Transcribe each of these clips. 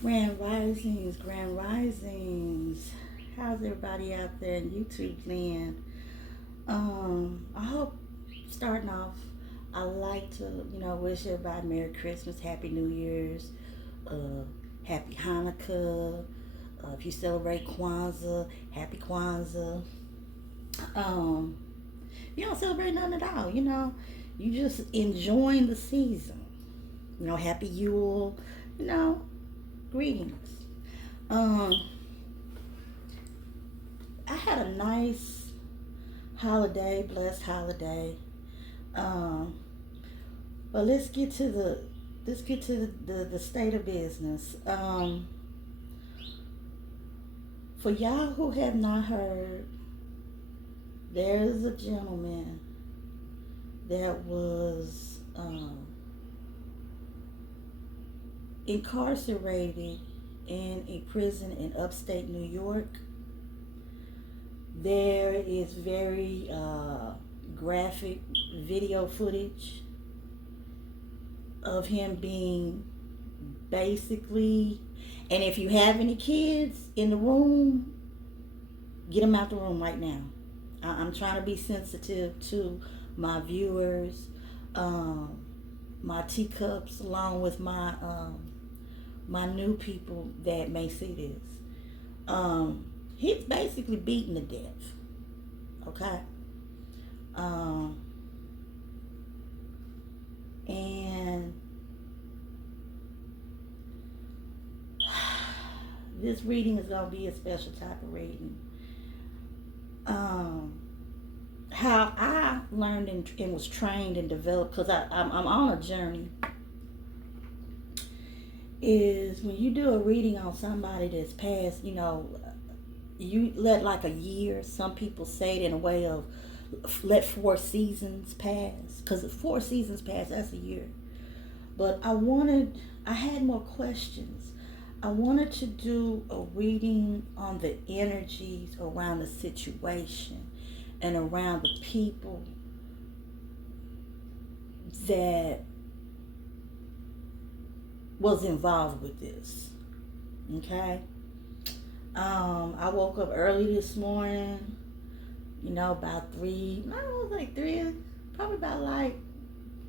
Grand Risings, Grand Risings. How's everybody out there in YouTube land? I hope starting off, I like to, wish everybody Merry Christmas, Happy New Year's, uh, Happy Hanukkah. If you celebrate Kwanzaa, Happy Kwanzaa. Um, you don't celebrate nothing at all, you just enjoying the season. Happy Yule, you know, greetings. Um, I had a nice holiday, blessed holiday. Um, but let's get to the state of business. For y'all who have not heard, there's a gentleman that was incarcerated in a prison in upstate New York. There is very graphic video footage of him being basically, and if you have any kids in the room, get them out the room right now. I'm trying to be sensitive to my viewers, um, my teacups, along with my new people that may see this. He's basically beaten to death. Okay. Um, and this reading is gonna be a special type of reading. Um, how I learned and was trained and developed, because I'm on a journey, is when you do a reading on somebody that's passed, you let like a year, some people say it in a way of let 4 seasons pass, because if 4 seasons pass, that's a year. But I had more questions. I wanted to do a reading on the energies around the situation and around the people that was involved with this. Okay. I woke up early this morning, about three, I don't know, it was like three, probably about like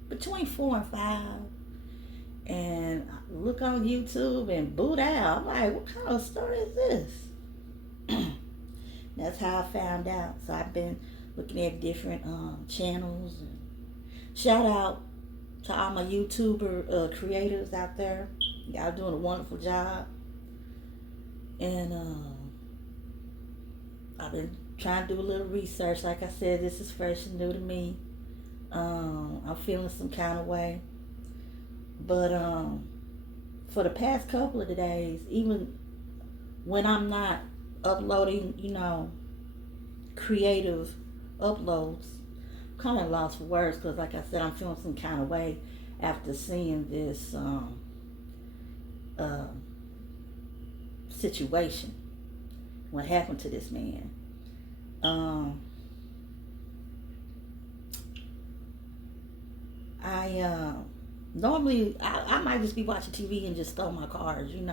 between 4 and 5. And I look on YouTube and boot out. I'm like, what kind of story is this? That's how I found out. So I've been looking at different channels. And shout out to all my YouTuber creators out there. Y'all doing a wonderful job. And I've been trying to do a little research. Like I said, this is fresh and new to me. I'm feeling some kind of way. But for the past couple of days, even when I'm not uploading, creative uploads, I'm kind of lost for words, because, like I said, I'm feeling some kind of way after seeing this uh, situation, what happened to this man. Um, I normally I might just be watching TV and just throw my cards, and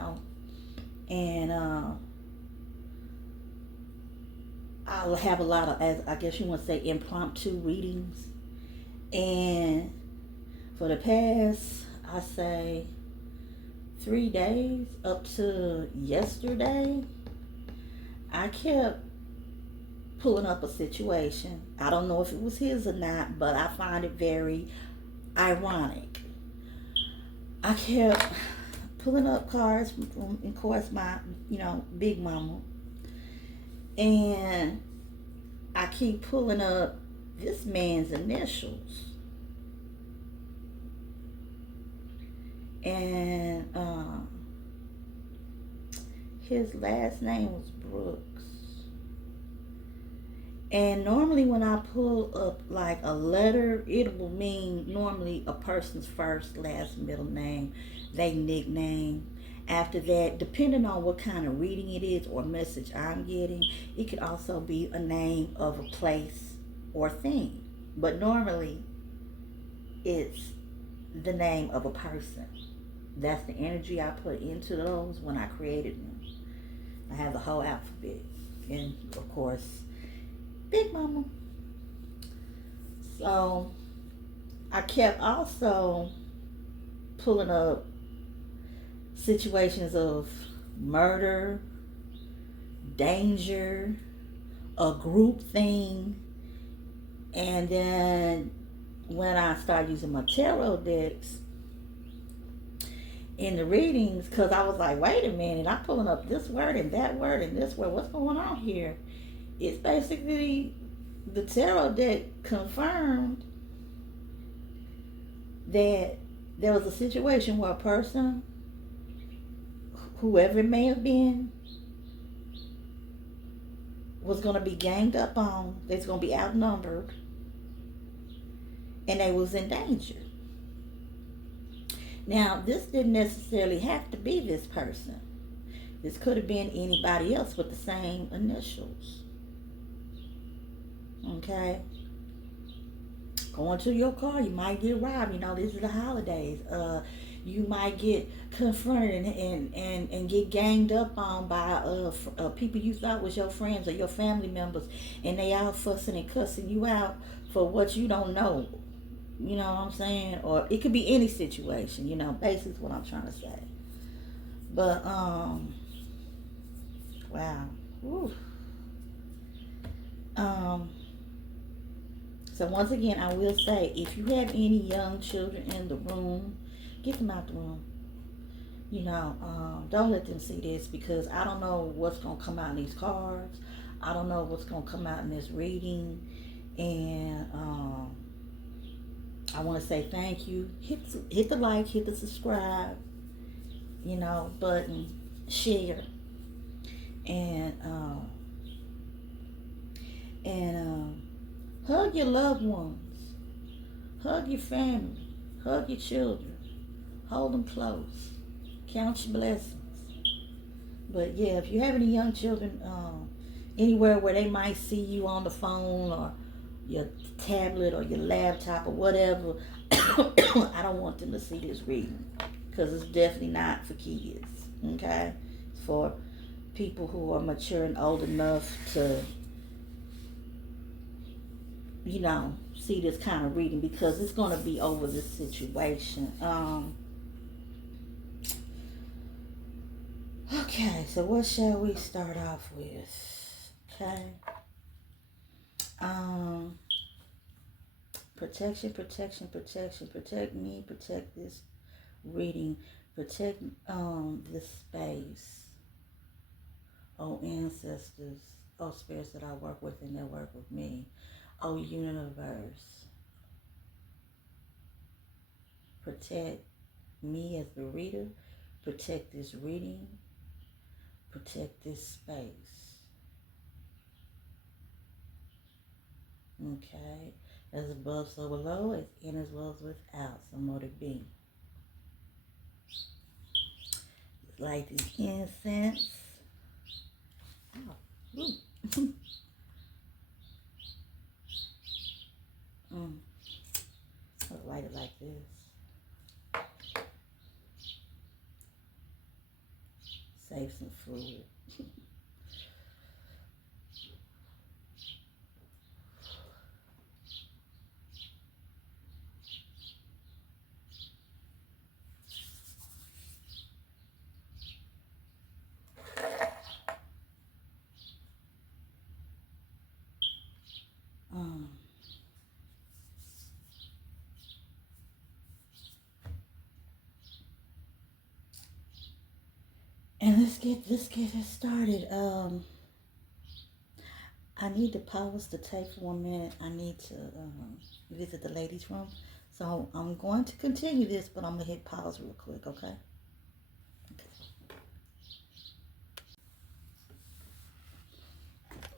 I'll have a lot of, as I guess you want to say, impromptu readings. And for the past, I say, 3 days up to yesterday, I kept pulling up a situation. I don't know if it was his or not, but I find it very ironic. I kept pulling up cards from, of course, my, big mama. And I keep pulling up this man's initials. And his last name was Brooks. And normally when I pull up like a letter, it will mean normally a person's first, last, middle name, they nickname. After that, depending on what kind of reading it is or message I'm getting, it could also be a name of a place or thing. But normally it's the name of a person. That's the energy I put into those when I created them. I have the whole alphabet. And of course, Big Mama. So I kept also pulling up situations of murder, danger, a group thing. And then when I started using my tarot decks in the readings, because I was like, wait a minute, I'm pulling up this word and that word and this word. What's going on here? It's basically the tarot deck confirmed that there was a situation where a person, whoever it may have been, was going to be ganged up on. They was going to be outnumbered, and they was in danger. Now, this didn't necessarily have to be this person. This could have been anybody else with the same initials. Okay? Going to your car, you might get robbed. You know, these are the holidays. You might get confronted and get ganged up on by people you thought was your friends or your family members, and they all fussing and cussing you out for what you don't know. You know what I'm saying? Or it could be any situation, you know, basically what I'm trying to say. But, wow. Whew. So once again, I will say, if you have any young children in the room, get them out the room. You know, don't let them see this, because I don't know what's going to come out in these cards. I don't know what's going to come out in this reading. And I want to say thank you. Hit the like, hit the subscribe, you know, button, share, and hug your loved ones, hug your family, hug your children, hold them close, count your blessings. But yeah, if you have any young children anywhere where they might see you on the phone or your tablet or your laptop or whatever, I don't want them to see this reading, because it's definitely not for kids. Okay, it's for people who are mature and old enough to, you know, see this kind of reading, because it's going to be over this situation. Okay, so what shall we start off with? Okay. Protection, protection, protection. Protect me, protect this reading, protect this space. Oh, ancestors, oh, spirits that I work with and that work with me. Oh, universe, protect me as the reader, protect this reading, protect this space. Okay, as above, so below, as in as well as without, so more to be. Light this incense. Oh, I'll light it like this. Save some fluid. And let's get it started. I need to pause the tape for 1 minute. I need to visit the ladies' room. So I'm going to continue this, but I'm going to hit pause real quick, okay?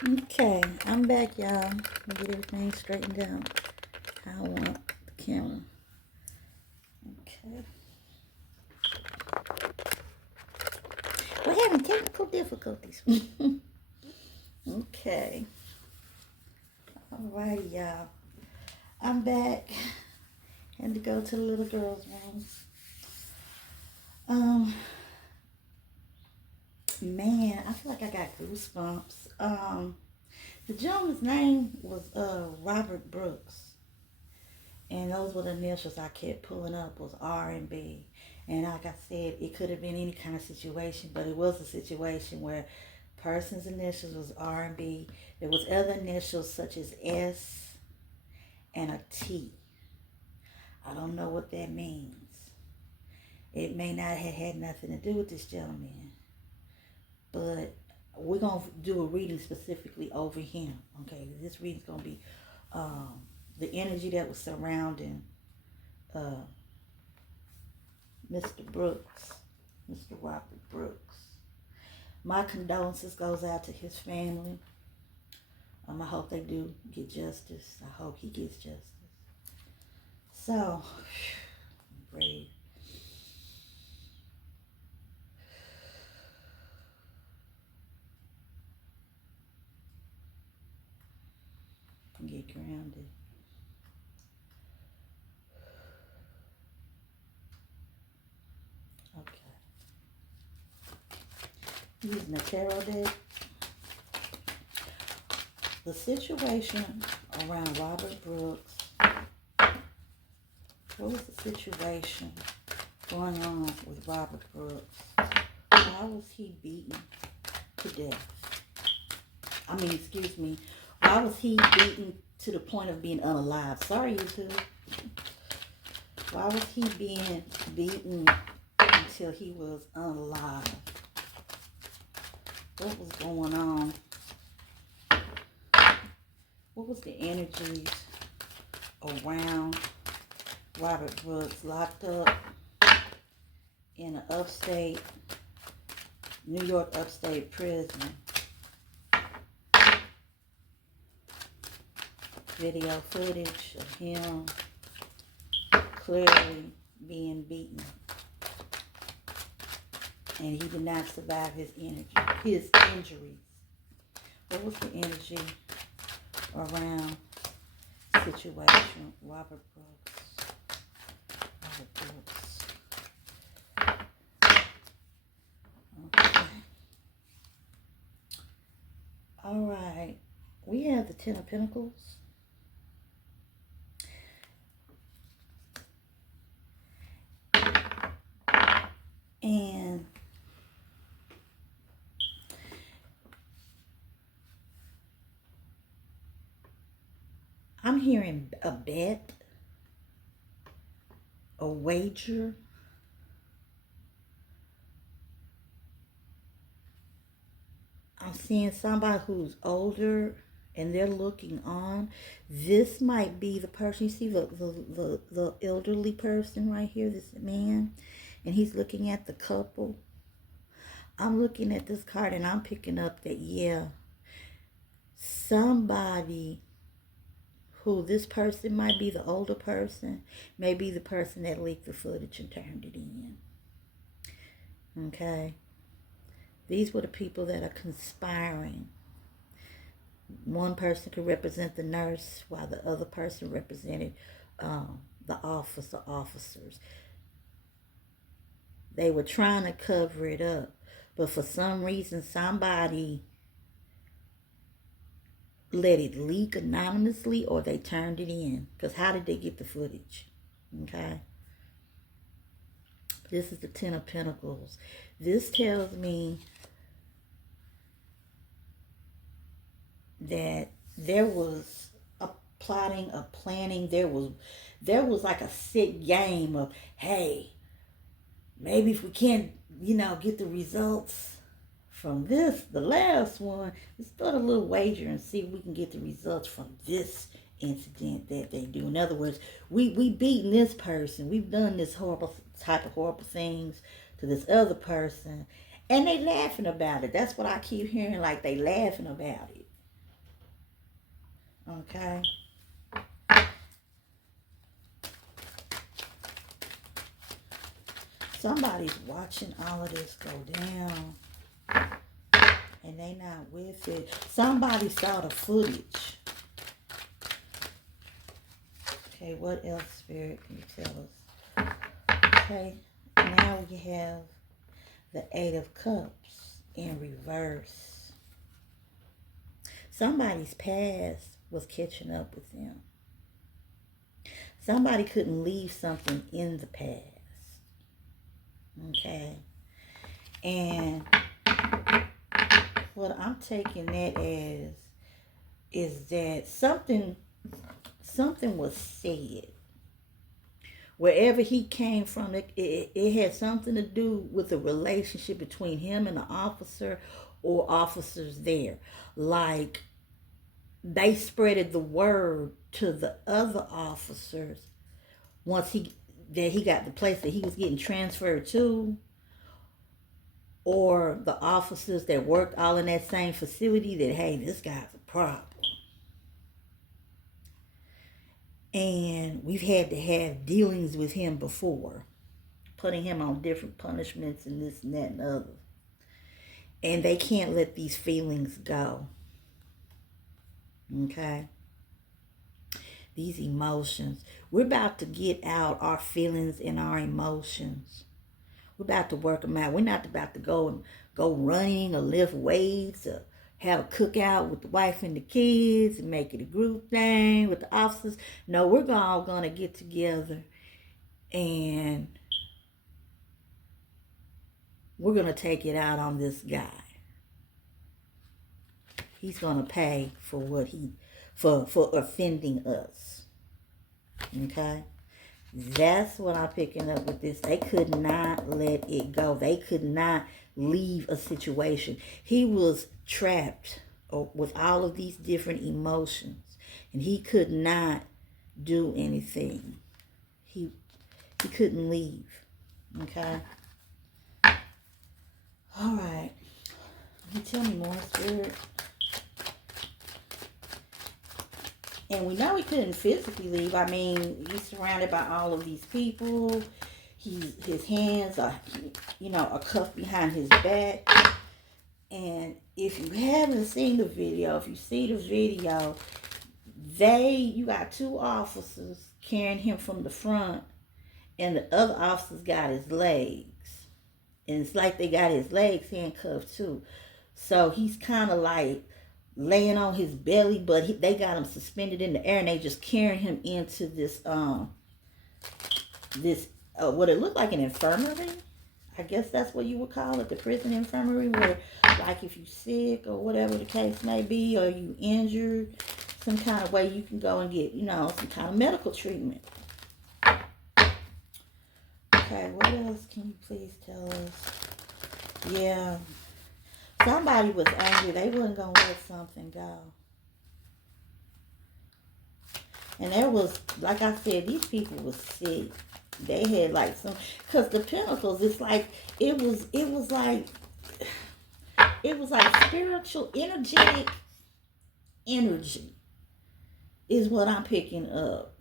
Okay, I'm back, y'all. Let me get everything straightened out. How I want the camera. Okay. We're having technical difficulties. Okay. Alrighty, y'all. I'm back. Had to go to the little girl's room. Um, man, I feel like I got goosebumps. The gentleman's name was Robert Brooks, and those were the initials I kept pulling up was R&B. And like I said, it could have been any kind of situation, but it was a situation where person's initials was R&B. There was other initials such as S and a T. I don't know what that means. It may not have had nothing to do with this gentleman, but we're going to do a reading specifically over him. Okay, this reading's going to be the energy that was surrounding uh, Mr. Brooks, Mr. Robert Brooks. My condolences goes out to his family. I hope they do get justice. I hope he gets justice. So, breathe. Get grounded. Okay. Using the tarot deck. The situation around Robert Brooks. What was the situation going on with Robert Brooks? Why was he beaten to death? Excuse me. Why was he beaten to the point of being unalive? Sorry, YouTube. Why was he being beaten until he was unalive? What was going on? What was the energies around Robert Brooks locked up in an upstate, New York upstate prison? Video footage of him clearly being beaten. And he did not survive his injuries. What was the energy around the situation? Robert Brooks. Okay. All right. We have the Ten of Pentacles. And I'm hearing a bet, a wager. I'm seeing somebody who's older and they're looking on. This might be the person. You see the elderly person right here, this man, and he's looking at the couple. I'm looking at this card and I'm picking up that, yeah, somebody who this person might be the older person, may be the person that leaked the footage and turned it in. Okay? These were the people that are conspiring. One person could represent the nurse while the other person represented the officers. They were trying to cover it up, but for some reason somebody let it leak anonymously or they turned it in. Because how did they get the footage? Okay? This is the Ten of Pentacles. This tells me that there was a plotting, a planning. There was like a sick game of, hey, maybe if we can't, get the results from this, the last one, let's start a little wager and see if we can get the results from this incident that they do. In other words, we beaten this person. We've done this horrible things to this other person, and they laughing about it. That's what I keep hearing, like they laughing about it. Okay. Somebody's watching all of this go down and they not with it. Somebody saw the footage. Okay, what else, Spirit, can you tell us? Okay, Now we have the Eight of Cups in reverse. Somebody's past was catching up with them. Somebody couldn't leave something in the past. Okay. And what I'm taking that as is that something was said. Wherever he came from, it had something to do with the relationship between him and the officer or officers there. Like, they spreaded the word to the other officers once he got the place that he was getting transferred to, or the officers that worked all in that same facility, that, hey, this guy's a problem. And we've had to have dealings with him before, putting him on different punishments and this and that and other. And they can't let these feelings go. Okay? These emotions. We're about to get out our feelings and our emotions. We're about to work them out. We're not about to go running or lift weights or have a cookout with the wife and the kids and make it a group thing with the officers. No, we're all going to get together and we're going to take it out on this guy. He's going to pay for what for offending us. Okay? That's what I'm picking up with this. They could not let it go. They could not leave a situation. He was trapped with all of these different emotions, and he could not do anything. He couldn't leave. Okay? All right. You tell me more, Spirit. And we know he couldn't physically leave. I mean, he's surrounded by all of these people. His hands are, are cuffed behind his back. And if you haven't seen the video, if you see the video, you got two officers carrying him from the front, and the other officers got his legs. And it's like they got his legs handcuffed too. So he's kind of like laying on his belly, but they got him suspended in the air, and they just carrying him into this what it looked like an infirmary. I guess that's what you would call it, the prison infirmary, where, like, if you're sick or whatever the case may be, or you injured, some kind of way you can go and get, some kind of medical treatment. Okay, what else can you please tell us? Yeah. Somebody was angry. They wasn't going to let something go. And there was, like I said, these people were sick. They had like because the Pentacles, it's like, it was like spiritual, energetic energy is what I'm picking up.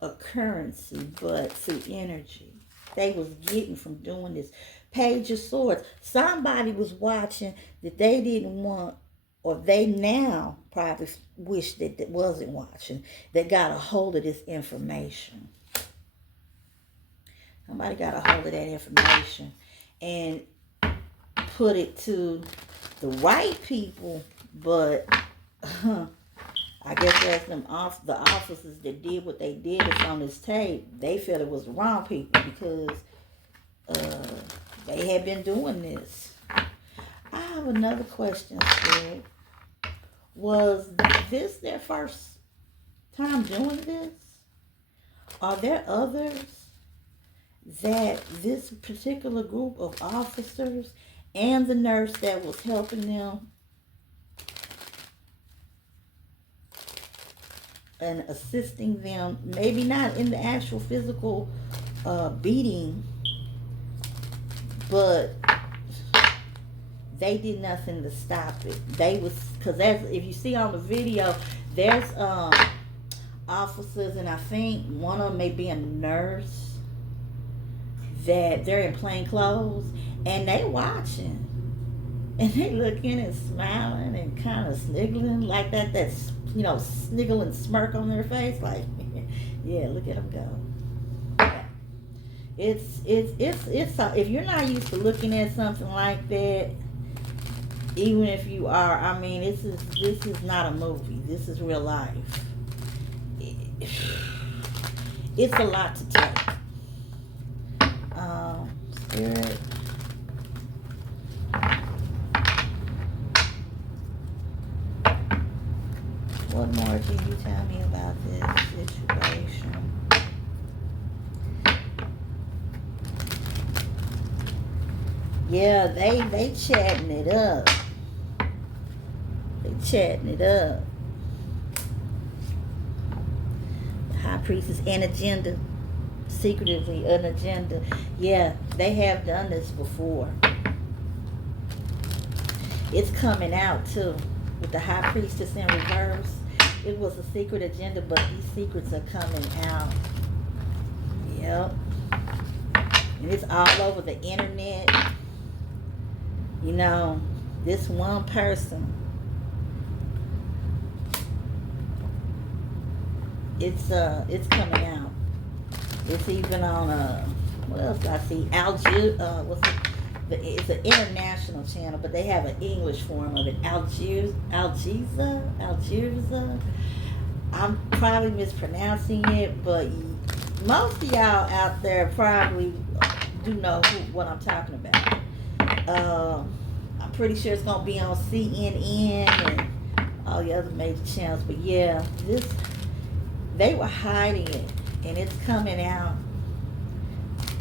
A currency, but through energy. They was getting from doing this. Page of Swords. Somebody was watching that they didn't want, or they now probably wish that they wasn't watching, that got a hold of this information. Somebody got a hold of that information and put it to the right people, but I guess that's the officers that did what they did. It's on this tape. They felt it was the wrong people because they had been doing this. I have another question, Spirit. Was this their first time doing this? Are there others that this particular group of officers and the nurse that was helping them and assisting them, maybe not in the actual physical beating, but they did nothing to stop it. They was, because if you see on the video, there's officers, and I think one of them may be a nurse, that they're in plain clothes, and they watching. And they looking and smiling and kind of sniggling like that, sniggle and smirk on their face, like, yeah, look at them go. If you're not used to looking at something like that, even if you are, I mean, this is not a movie. This is real life. It's a lot to take. Spirit. What more can you tell me about this situation? Yeah, they chatting it up. They chatting it up. The high priestess an agenda. Secretively an agenda. Yeah, they have done this before. It's coming out too. With the high priestess in reverse. It was a secret agenda, but these secrets are coming out. Yep. And it's all over the internet. You know, this one person, it's coming out. It's even on what else do I see? It's an international channel, but they have an English form of it. Algiza. I'm probably mispronouncing it, but most of y'all out there probably do know what I'm talking about. I'm pretty sure it's gonna be on CNN and all the other major channels. But yeah, they were hiding it, and it's coming out.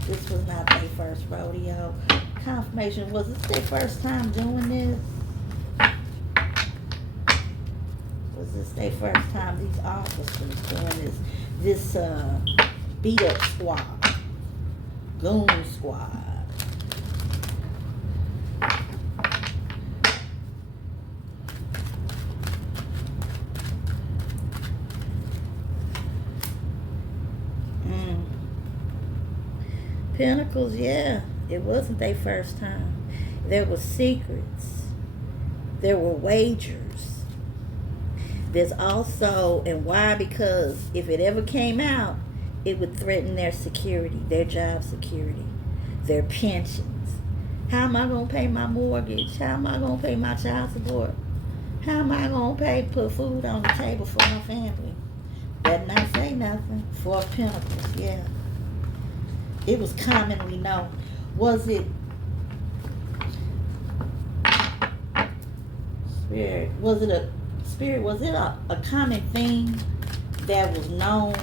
This was not their first rodeo. Confirmation, was this their first time doing this? Was this their first time, these officers doing this beat up squad, goon squad? Pentacles, yeah. It wasn't their first time. There were secrets. There were wagers. There's also, and why? Because if it ever came out, it would threaten their security, their job security, their pensions. How am I going to pay my mortgage? How am I going to pay my child support? How am I going to put food on the table for my family? Better not say nothing. Four of Pentacles, yeah. It was commonly known. Was it spirit? Was it a common thing that was known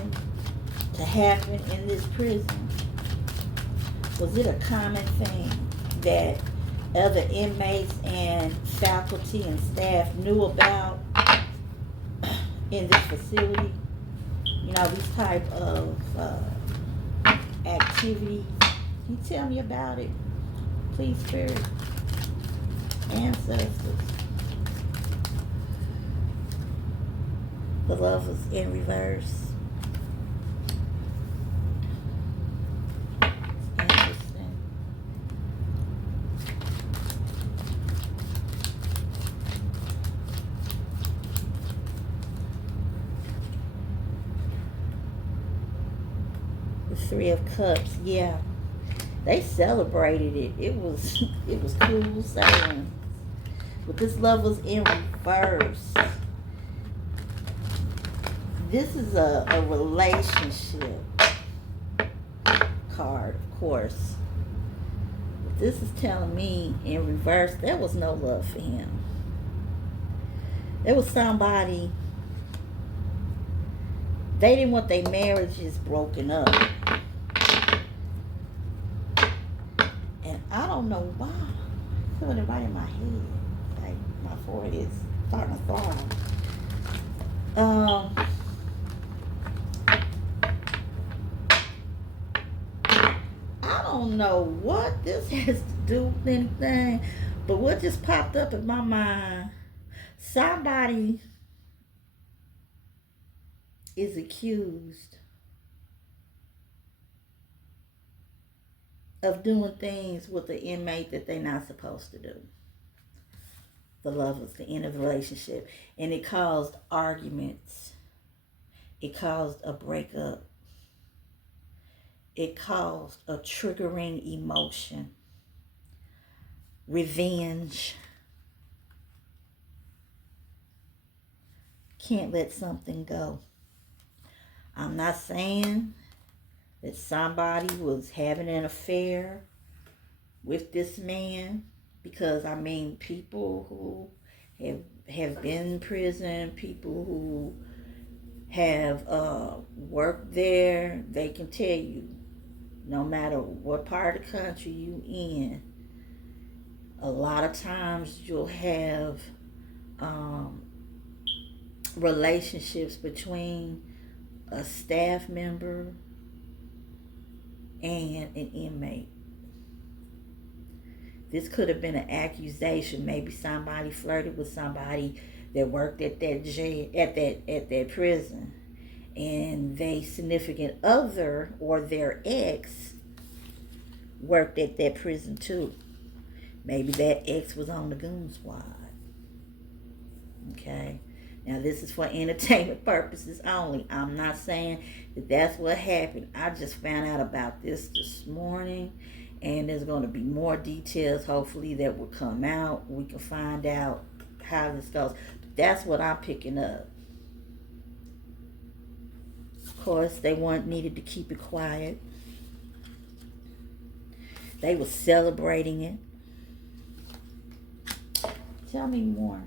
to happen in this prison? Was it a common thing that other inmates and faculty and staff knew about in this facility? You know, these type of activities. Can you tell me about it? Please, Spirit. Ancestors. The Lovers in reverse. Interesting. The Three of Cups, yeah. They celebrated it. It was cool sailing. But this Lovers in reverse. This is a relationship card, of course. But this is telling me in reverse there was no love for him. There was somebody, they didn't want their marriages broken up. And I don't know why. I'm feeling it right in my head. Like my forehead is starting to throb. I don't know what this has to do with anything, but what just popped up in my mind, somebody is accused of doing things with the inmate that they're not supposed to do. The Lovers, the end of the relationship. And it caused arguments. It caused a breakup. It caused a triggering emotion. Revenge. Can't let something go. I'm not saying that somebody was having an affair with this man, because I mean, people who have been in prison, people who have worked there, they can tell you, no matter what part of the country you in, a lot of times you'll have relationships between a staff member and an inmate. This could have been an accusation. Maybe somebody flirted with somebody that worked at that jail, at that prison, and their significant other or their ex worked at that prison too. Maybe that ex was on the goon squad. Okay. Now, this is for entertainment purposes only. I'm not saying that that's what happened. I just found out about this morning, and there's going to be more details, hopefully, that will come out. We can find out how this goes. But that's what I'm picking up. Of course, they needed to keep it quiet. They were celebrating it. Tell me more.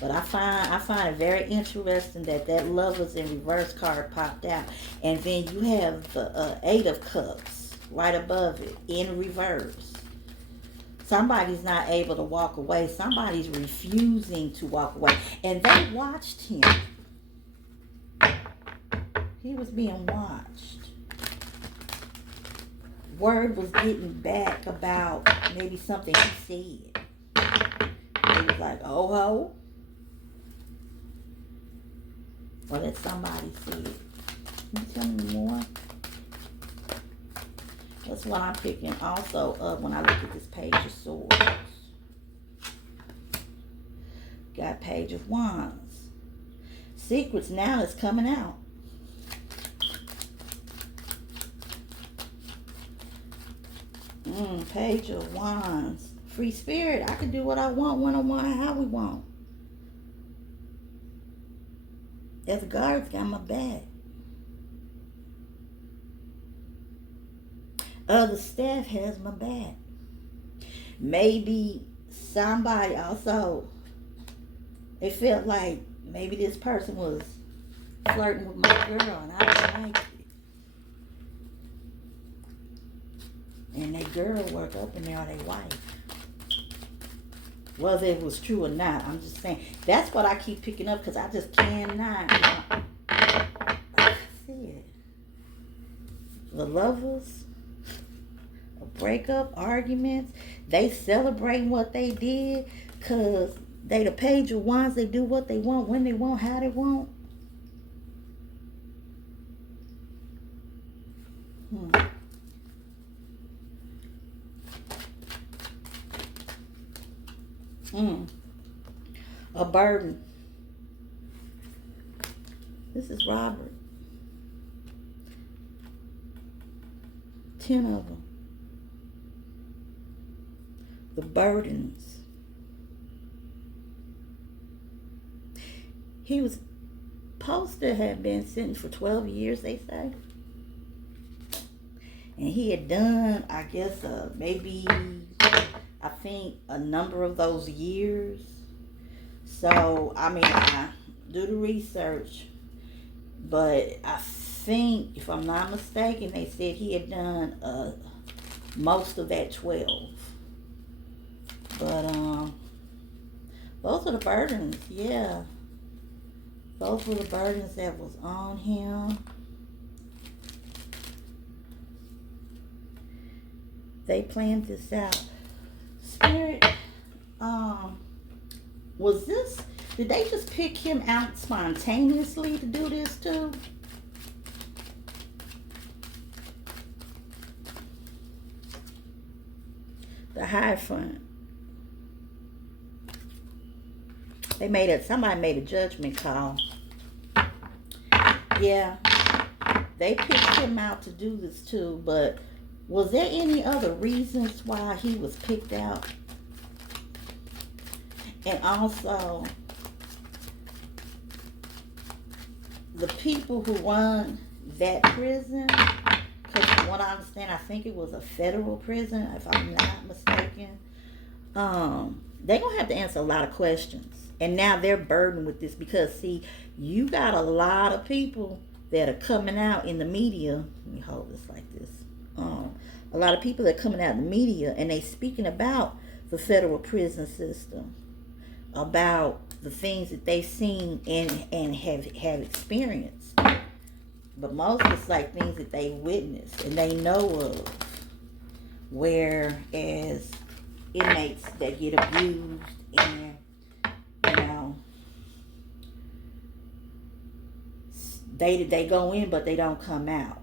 But I find it very interesting that lovers in reverse card popped out. And then you have the Eight of Cups right above it in reverse. Somebody's not able to walk away. Somebody's refusing to walk away. And they watched him. He was being watched. Word was getting back about maybe something he said. He was like, oh ho. Or that somebody said. Can you tell me more? That's what I'm picking also up when I look at this Page of Swords. Got Page of Wands. Secrets now is coming out. Page of Wands. Free spirit. I can do what I want, when I want, how we want. As guards got my back. Other staff has my back. Maybe somebody also, it felt like maybe this person was flirting with my girl and I didn't like it. And that girl worked up in there, their wife. Whether it was true or not, I'm just saying. That's what I keep picking up because I just cannot. I see it. The lovers, a breakup, arguments, they celebrating what they did because they the Page of Wands. They do what they want, when they want, how they want. A burden. This is Robert. 10 of them. The burdens. He was supposed to have been sentenced for 12 years, they say. And he had done, I guess, maybe, I think, a number of those years. So, I mean, I do the research, but I think, if I'm not mistaken, they said he had done most of that 12. But, those are the burdens, yeah. Those were the burdens that was on him. They planned this out. Spirit, was this, did they just pick him out spontaneously to do this too? The Hierophant. Somebody made a judgment call. Yeah. They picked him out to do this too, but was there any other reasons why he was picked out? And also, the people who run that prison, because from what I understand, I think it was a federal prison, if I'm not mistaken. They're going to have to answer a lot of questions. And now they're burdened with this because, see, you got a lot of people that are coming out in the media. Let me hold this like this. A lot of people that are coming out in the media and they speaking about the federal prison system, about the things that they've seen and have experienced. But most of it's like things that they witnessed and they know of. Whereas inmates that get abused and, you know, they go in but they don't come out.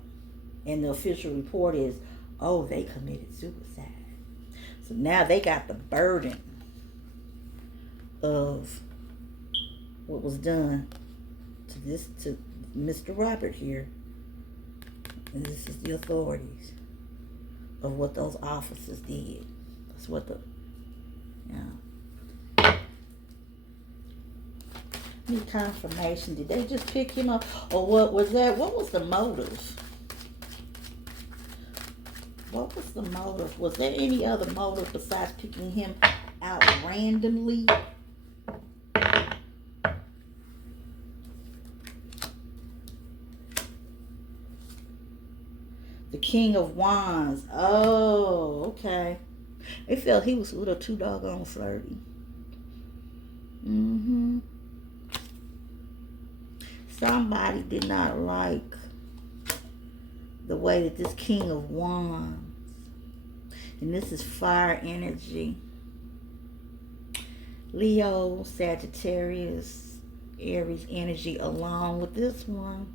And the official report is, oh, they committed suicide. So now they got the burden of what was done to Mr. Robert here. And this is the authorities of what those officers did. That's what the, need confirmation. Did they just pick him up? Or what was that? What was the motive? What was the motive? Was there any other motive besides picking him out randomly? The King of Wands. Oh, okay. They felt he was a little too doggone flirty. Somebody did not like the way that this King of Wands, and this is fire energy, Leo, Sagittarius, Aries energy, along with this one,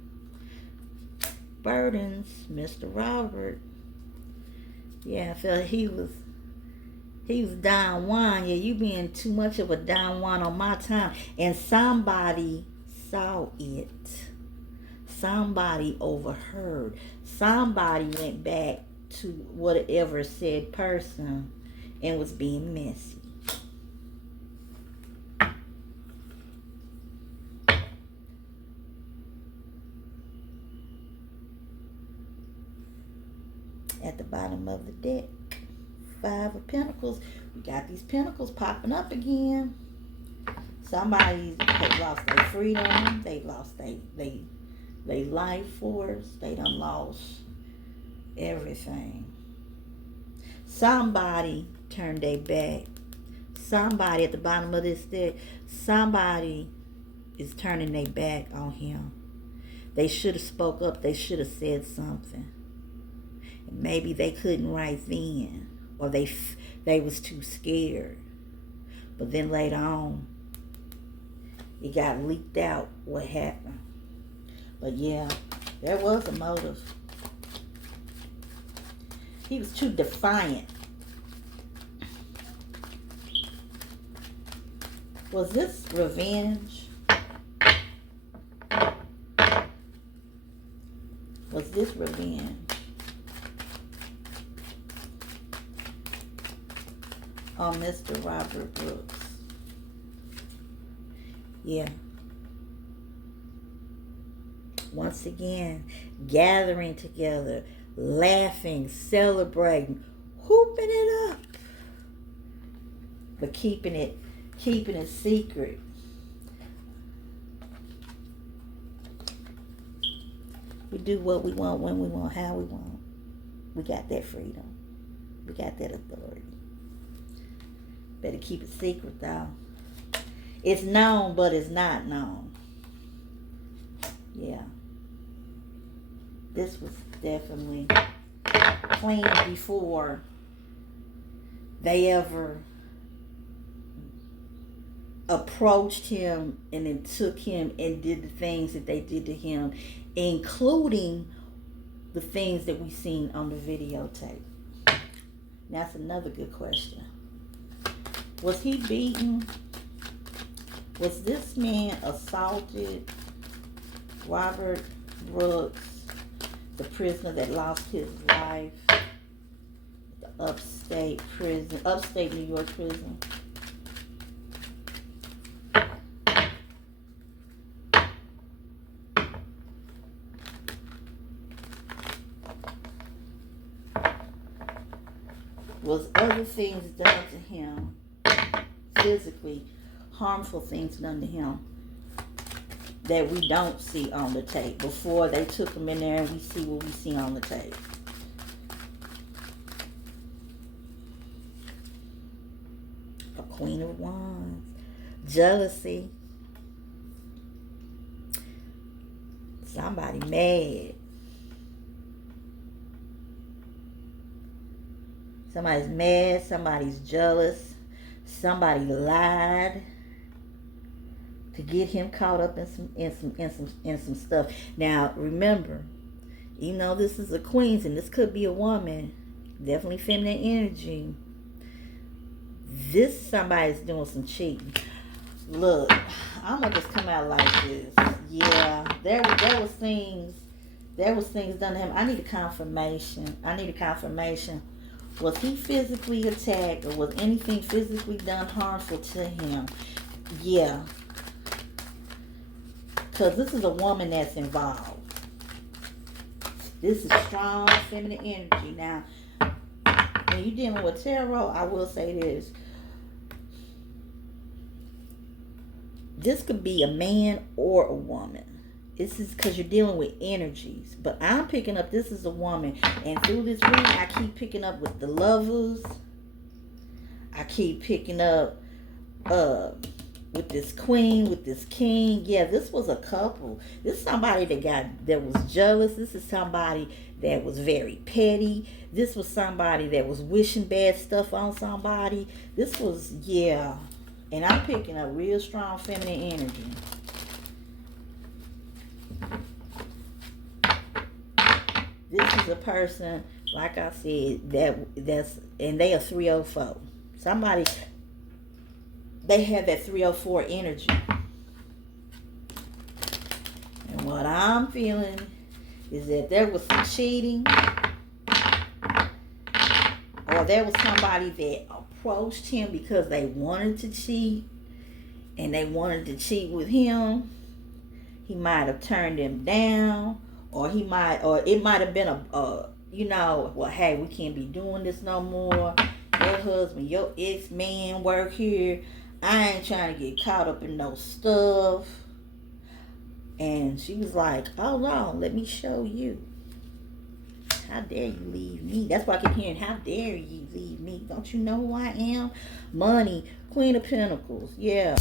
burdens, Mr. Robert. Yeah, I felt he was Don Juan. Yeah, you being too much of a Don Juan on my time. And somebody saw it. Somebody overheard. Somebody went back to whatever said person and was being messy. At the bottom of the deck, 5 of Pentacles. We got these Pentacles popping up again. Somebody has lost their freedom. They lost their life force. They done lost everything. Somebody turned their back. Somebody at the bottom of this deck, somebody is turning their back on him. They should have spoke up. They should have said something. Maybe they couldn't right then, or they was too scared. But then later on, it got leaked out what happened. But yeah, there was a motive. He was too defiant. Was this revenge? Was this revenge? On Mr. Robert Brooks. Yeah. Once again, gathering together, laughing, celebrating, whooping it up, but keeping it secret. We do what we want, when we want, how we want. We got that freedom. We got that authority. Better keep it secret, though. It's known, but it's not known. Yeah. This was definitely planned before they ever approached him and then took him and did the things that they did to him, including the things that we seen on the videotape. That's another good question. Was he beaten? Was this man assaulted? Robert Brooks the prisoner that lost his life, the upstate New York prison. Was other things done to him, physically harmful things done to him, that we don't see on the tape before they took him in there and we see what we see on the tape. A Queen of Wands. Jealousy. Somebody mad. Somebody's mad. Somebody's jealous. Somebody lied to get him caught up in some stuff. Now remember, even though this is a queen's and this could be a woman, definitely feminine energy. This somebody's doing some cheating. Look, I'm gonna just come out like this. Yeah, there was things done to him. I need a confirmation. Was he physically attacked, or was anything physically done harmful to him? Yeah. Because this is a woman that's involved. This is strong feminine energy. Now, when you're dealing with tarot, I will say this. This could be a man or a woman. This is because you're dealing with energies. But I'm picking up this is a woman. And through this reading, I keep picking up with the Lovers. I keep picking up with this queen, with this king. Yeah, this was a couple. This is somebody that was jealous. This is somebody that was very petty. This was somebody that was wishing bad stuff on somebody. This was, yeah. And I'm picking up real strong feminine energy. This is a person, like I said, and they are 304. Somebody, they have that 304 energy. And what I'm feeling is that there was some cheating, or there was somebody that approached him because they wanted to cheat, and they wanted to cheat with him. He might have turned him down, or it might have been well, hey, we can't be doing this no more. Your husband, your ex-man work here. I ain't trying to get caught up in no stuff. And she was like, hold on, let me show you. How dare you leave me? That's why I keep hearing, how dare you leave me? Don't you know who I am? Money, Queen of Pentacles. Yeah.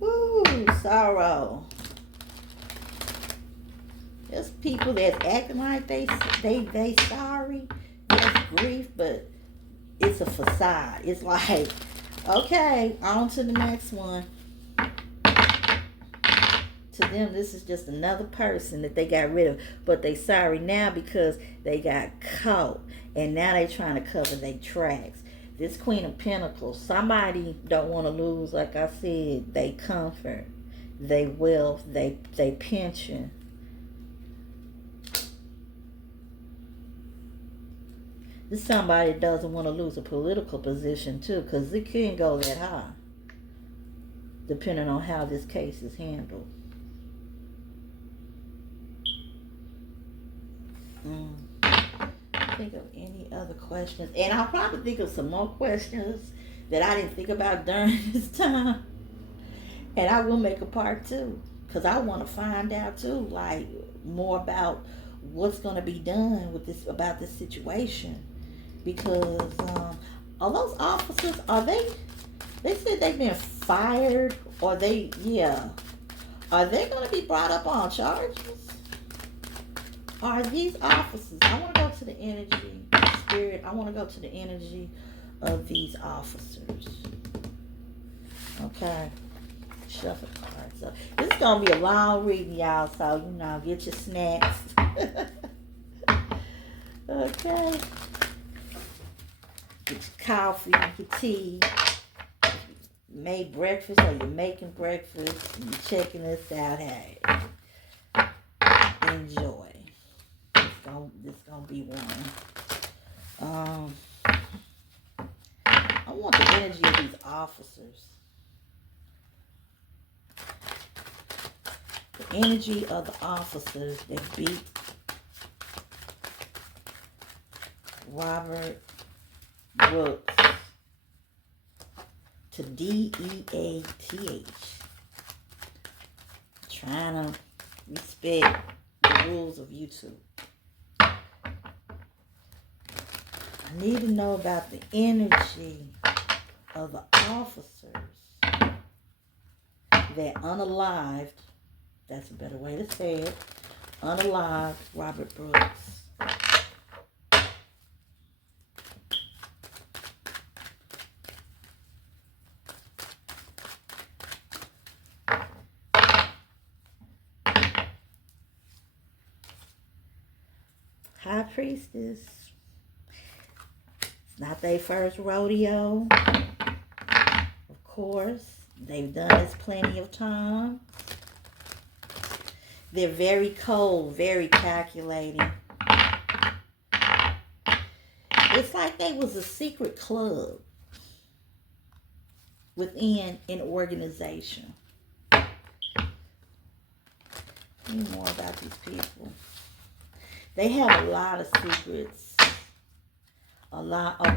Woo, sorrow. There's people that's acting like they sorry. There's grief, but it's a facade. It's like, okay, on to the next one. To them, this is just another person that they got rid of. But they sorry now because they got caught. And now they trying to cover their tracks. This Queen of Pentacles, somebody don't want to lose, like I said, they comfort, they wealth, they pension. This somebody doesn't want to lose a political position too, because it can go that high, depending on how this case is handled. Think of any other questions, and I'll probably think of some more questions that I didn't think about during this time, and I will make a part 2 because I want to find out too, like, more about what's going to be done with this, about this situation, because are those officers, are they said they've been fired, or are they going to be brought up on charges? Are these officers, I want to go to the energy, spirit, I want to go to the energy of these officers. Okay. Shuffle cards. So this is going to be a long reading, y'all, so, get your snacks. Okay. Get your coffee, your tea. made breakfast or you're making breakfast and you're checking this out, hey, enjoy. This gonna be one. I want the energy of these officers. The energy of the officers that beat Robert Brooks to DEATH. Trying to respect the rules of YouTube. I need to know about the energy of the officers that unalived, that's a better way to say it, unalived Robert Brooks. High Priestess. Not their first rodeo. Of course, they've done this plenty of times. They're very cold, very calculating. It's like they was a secret club within an organization. Tell me more about these people. They have a lot of secrets. A lot of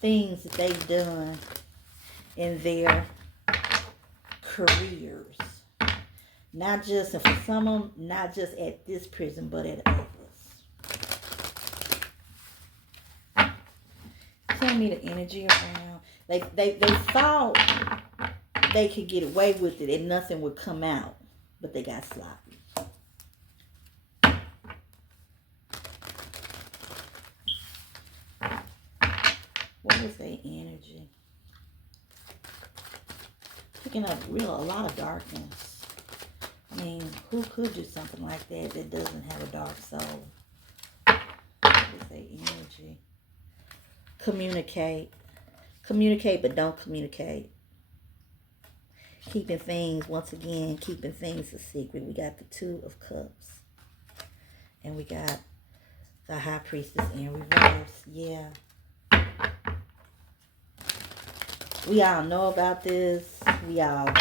things that they've done in their careers. Not just, and for some of them, not just at this prison, but at others. Tell me the energy around. They thought they could get away with it and nothing would come out, but they got sloppy. What was their energy? Picking up a lot of darkness. I mean, who could do something like that that doesn't have a dark soul? What is their energy? Communicate. Communicate, but don't communicate. Keeping things, once again, keeping things a secret. We got the Two of Cups. And we got the High Priestess in reverse. Yeah. We all know about this. We all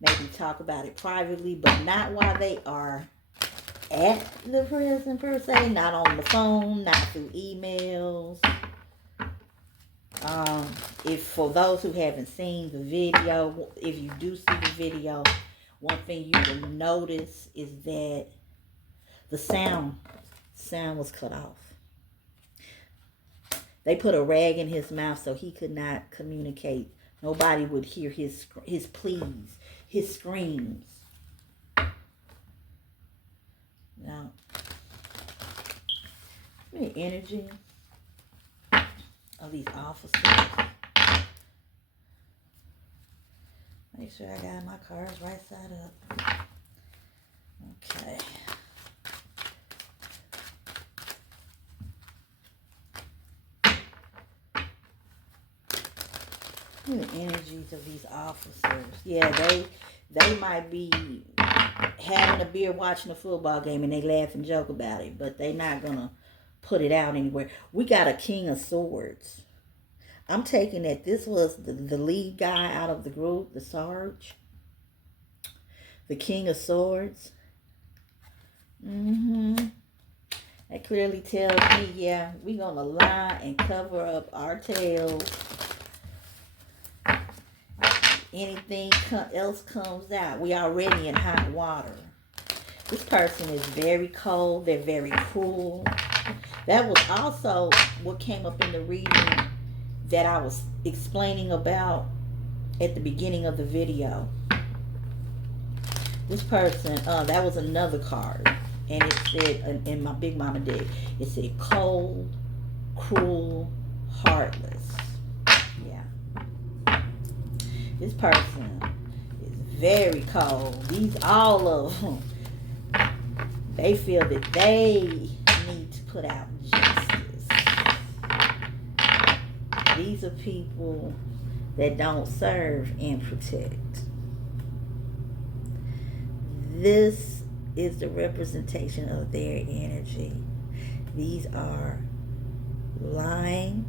maybe talk about it privately, but not while they are at the prison per se. Not on the phone, not through emails. If for those who haven't seen the video, if you do see the video, one thing you will notice is that the sound was cut off. They put a rag in his mouth so he could not communicate. Nobody would hear his pleas, his screams. Now, the energy of these officers. Make sure I got my cards right side up. Okay. The energies of these officers. Yeah, they might be having a beer watching a football game and they laugh and joke about it, but they're not gonna put it out anywhere. We got a King of Swords. I'm taking that this was the lead guy out of the group, the Sarge. The King of Swords. That clearly tells me, yeah, we're gonna lie and cover up our tails. Anything else comes out, we already in hot water. This person is very cold. They're very cruel. That was also what came up in the reading that I was explaining about at the beginning of the video. This person, that was another card. And it said, in my Big Mama deck, it said cold, cruel, heartless. This person is very cold. All of them, they feel that they need to put out justice. These are people that don't serve and protect. This is the representation of their energy. These are lying,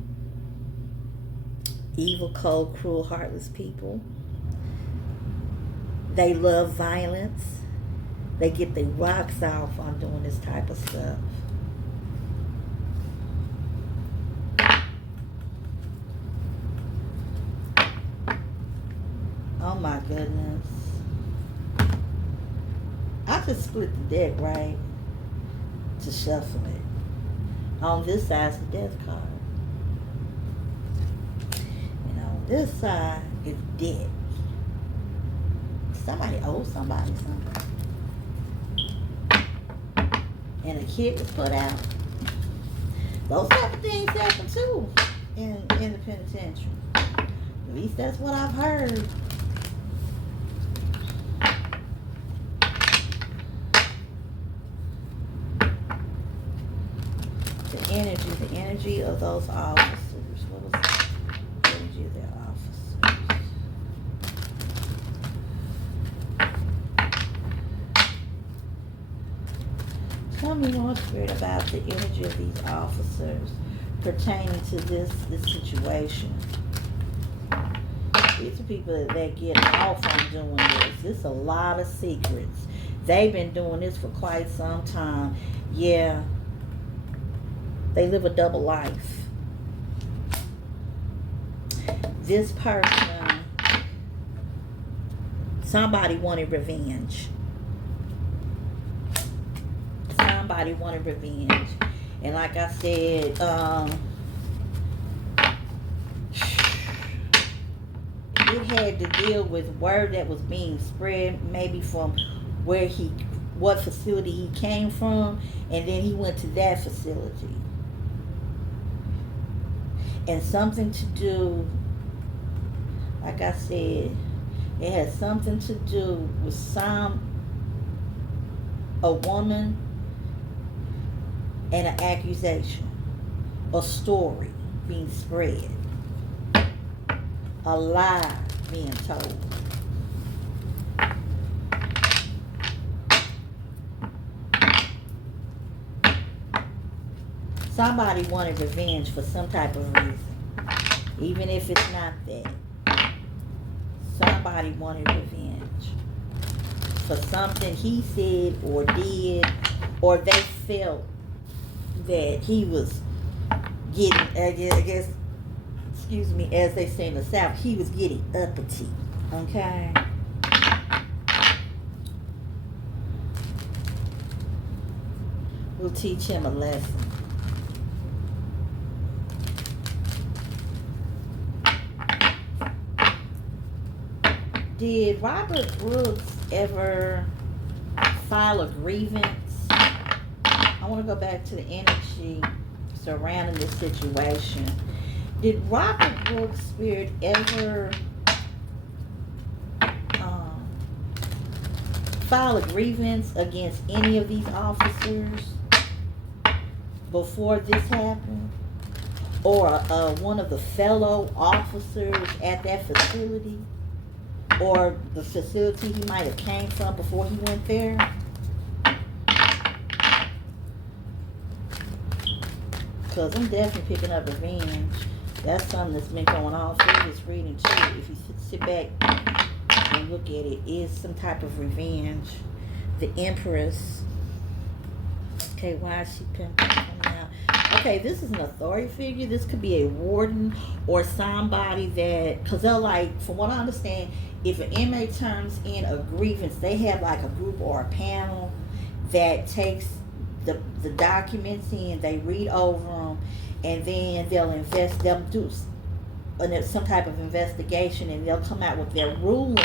evil, cold, cruel, heartless people. They love violence. They get their rocks off on doing this type of stuff. Oh my goodness. I just split the deck, right? To shuffle it. On this side's the death card. And on this side is debt. Somebody owes somebody something. And a kid was put out. Those type of things happen too in the penitentiary. At least that's what I've heard. The energy of those officers. What was the energy of their officers? Tell me more, Spirit, about the energy of these officers pertaining to this situation. These are people that get off on doing this. This is a lot of secrets. They've been doing this for quite some time. Yeah. They live a double life. This person, somebody wanted revenge. Somebody wanted revenge. And like I said, it had to deal with word that was being spread, maybe from what facility he came from, and then he went to that facility. And something to do, like I said, it has something to do with a woman and an accusation, a story being spread, a lie being told. Somebody wanted revenge for some type of reason, even if it's not that. Somebody wanted revenge for something he said or did, or they felt that he was getting, I guess, excuse me, as they say in the South, he was getting uppity. Okay? We'll teach him a lesson. Did Robert Brooks ever file a grievance? I want to go back to the energy surrounding this situation. Did Robert Brooks' spirit ever file a grievance against any of these officers before this happened? Or one of the fellow officers at that facility? Or the facility he might have came from before he went there? Because I'm definitely picking up revenge. That's something that's been going on through this reading too. If you sit back and look at it, is some type of revenge. The Empress. Okay, why is she coming out? Okay, this is an authority figure. This could be a warden or somebody that, because they're like, from what I understand, if an inmate turns in a grievance, they have like a group or a panel that takes the documents in, they read over them, and then they'll do some type of investigation, and they'll come out with their ruling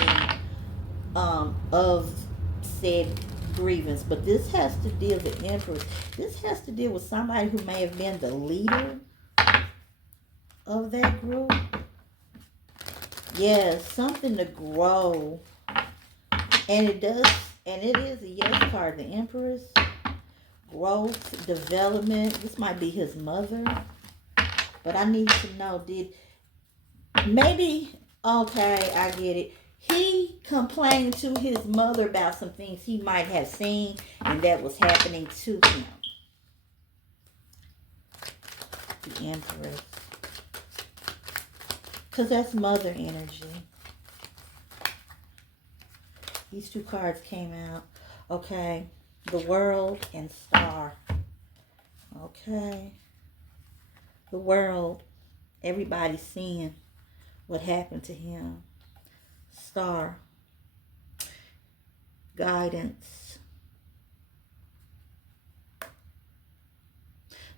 of said grievance. But this has to deal with the Empress. This has to deal with somebody who may have been the leader of that group. Yeah, something to grow. And it does, and it is a yes card, the Empress. Growth, development. This might be his mother. But I need to know, maybe Okay, I get it. He complained to his mother about some things he might have seen and that was happening to him. The Empress. Because that's mother energy. These two cards came out. Okay. The World and Star. Okay. The World. Everybody's seeing what happened to him. Star. Guidance.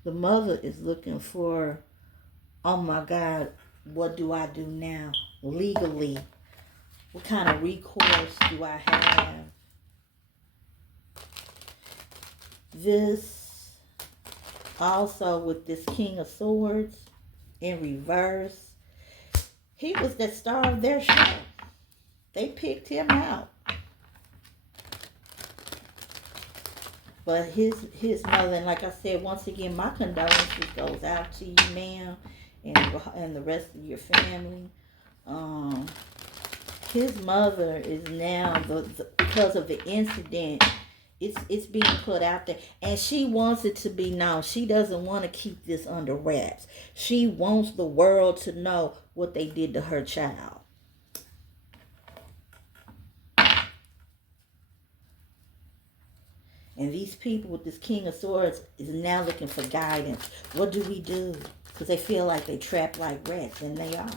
The mother is looking for, oh my God, what do I do now? Legally. What kind of recourse do I have? This also with this King of Swords in reverse. He was the star of their show. They picked him out. But his mother, and like I said, once again, my condolences goes out to you, ma'am, and the rest of your family. His mother is now because of the incident. It's being put out there, and she wants it to be known. She doesn't want to keep this under wraps. She wants the world to know what they did to her child. And these people with this King of Swords is now looking for guidance. What do we do? Because they feel like they trapped like rats, and they are.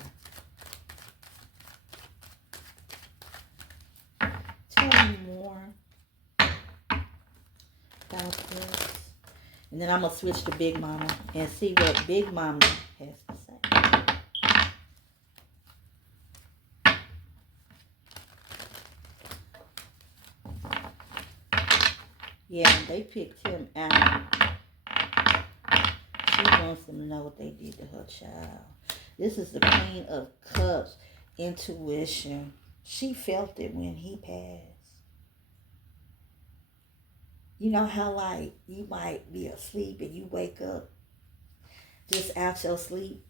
Tell me more about this. And then I'm going to switch to Big Mama and see what Big Mama has to say. Yeah, they picked him out. She wants them to know what they did to her child. This is the Queen of Cups. Intuition. She felt it when he passed. You know how like you might be asleep and you wake up just out your sleep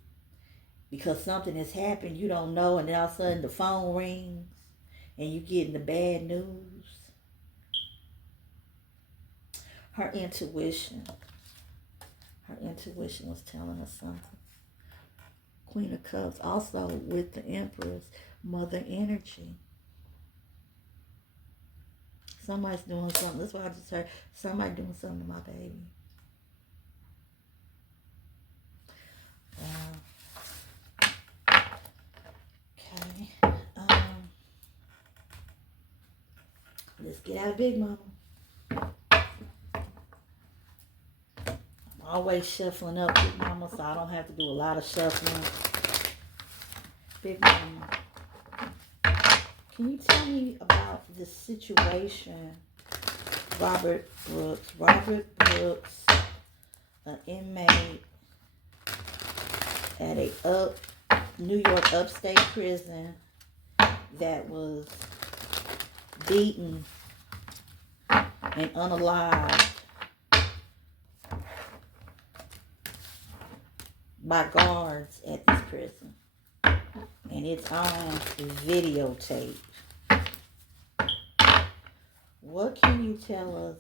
because something has happened, you don't know, and then all of a sudden the phone rings and you getting the bad news. Her intuition was telling us something. Queen of Cups, also with the Empress, mother energy. Somebody's doing something. That's why I just heard somebody doing something to my baby. Okay. Let's get out of Big Mama. Always shuffling up Big Mama, so I don't have to do a lot of shuffling. Big Mama, can you tell me about the situation? Robert Brooks, an inmate at a New York upstate prison that was beaten and unalived by guards at this prison, and it's on videotape. What can you tell us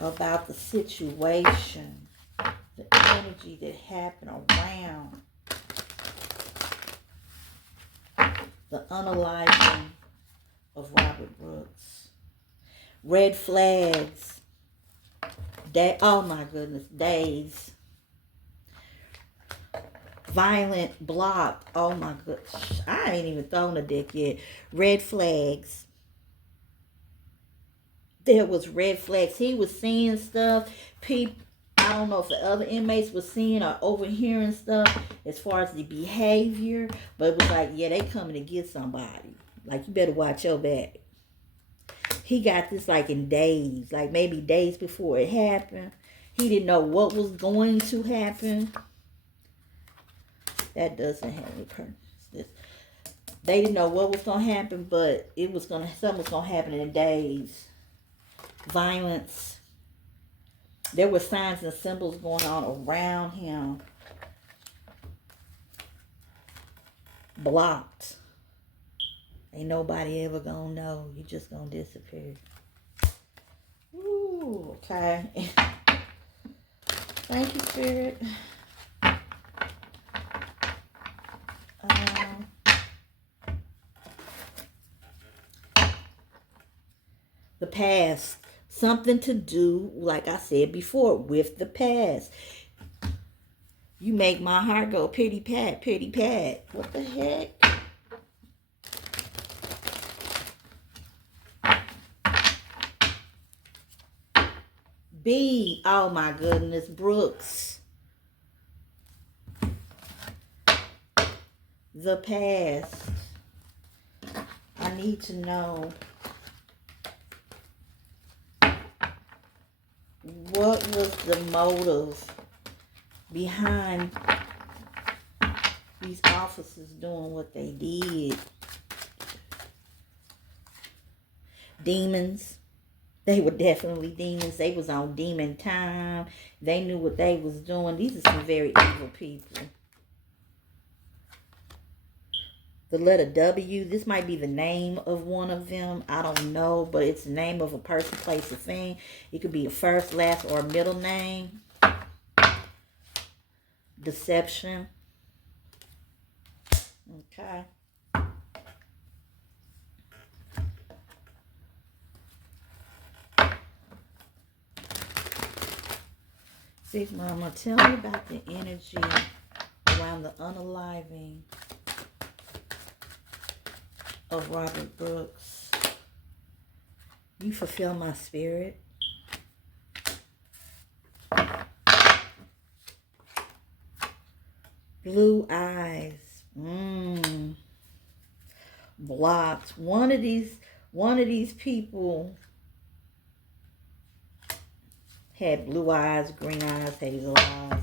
about the situation, the energy that happened around the unaliving of Robert Brooks? Red flags. Oh my goodness, days. Violent block. Oh my goodness. I ain't even thrown a deck yet. Red flags. There was red flags. He was seeing stuff. People, I don't know if the other inmates were seeing or overhearing stuff as far as the behavior. But it was like, yeah, they coming to get somebody. Like, you better watch your back. He got this like in days. Like maybe days before it happened. He didn't know what was going to happen. That doesn't have any purpose. They didn't know what was going to happen, but something was going to happen in days. Violence. There were signs and symbols going on around him. Blocked. Ain't nobody ever gonna know. You just gonna disappear. Ooh, okay. Thank you, Spirit. The past. Something to do, like I said before, with the past. You make my heart go pity pat, pity pat. What the heck? B. Oh my goodness, Brooks. The past. I need to know what was the motive behind these officers doing what they did. Demons. They were definitely demons. They was on demon time. They knew what they was doing. These are some very evil people. The letter W, this might be the name of one of them. I don't know, but it's the name of a person, place, or thing. It could be a first, last, or middle name. Deception. Okay. See, Mama, tell me about the energy around the unaliving of Robert Brooks. You fulfill my spirit. Blue eyes. Blocked. One of these people had blue eyes, green eyes, hazel eyes.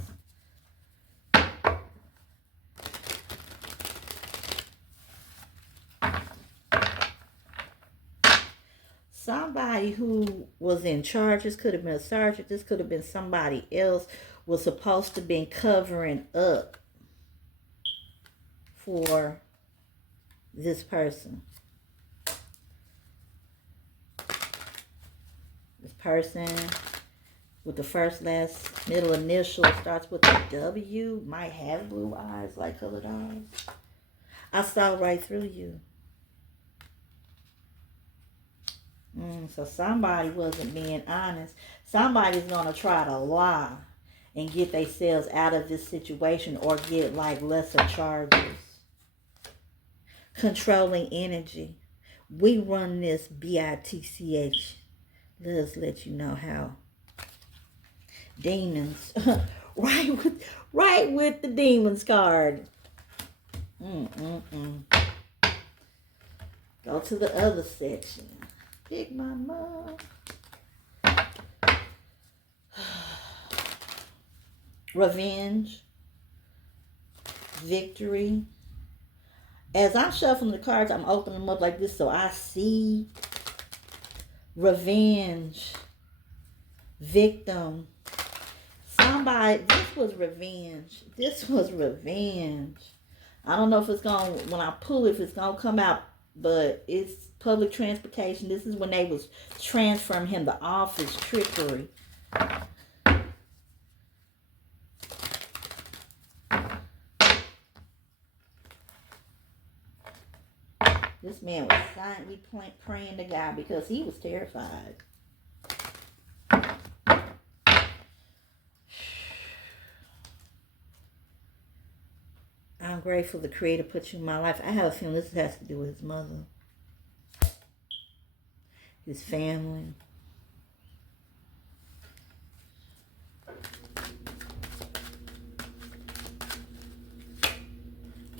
Somebody who was in charge, this could have been a sergeant, this could have been somebody else, was supposed to be covering up for this person. This person with the first, last, middle initial starts with a W, might have blue eyes, light colored eyes. I saw right through you. So somebody wasn't being honest. Somebody's going to try to lie and get themselves out of this situation or get like lesser charges. Controlling energy. We run this BITCH. Let us let you know how. Demons. right with the demons card. Go to the other section. Big Mama. Revenge. Victory. As I'm shuffling the cards, I'm opening them up like this so I see revenge. Victim. Somebody, this was revenge. This was revenge. I don't know if it's going to, when I pull it, if it's going to come out, but it's public transportation. This is when they was transferring him to office. Trickery. This man was silently praying to God because he was terrified. I'm grateful the Creator put you in my life. I have a feeling this has to do with his mother, his family.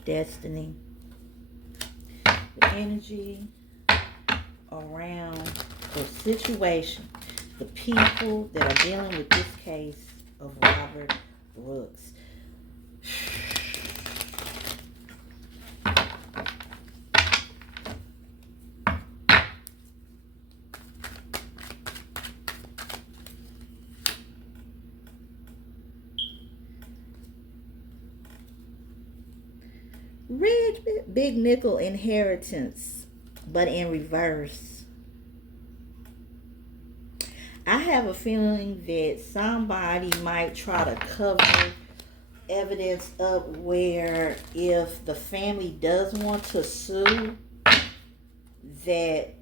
Destiny. The energy around the situation, the people that are dealing with this case of Robert Brooks. Rich, big nickel inheritance, but in reverse. I have a feeling that somebody might try to cover evidence up where if the family does want to sue, that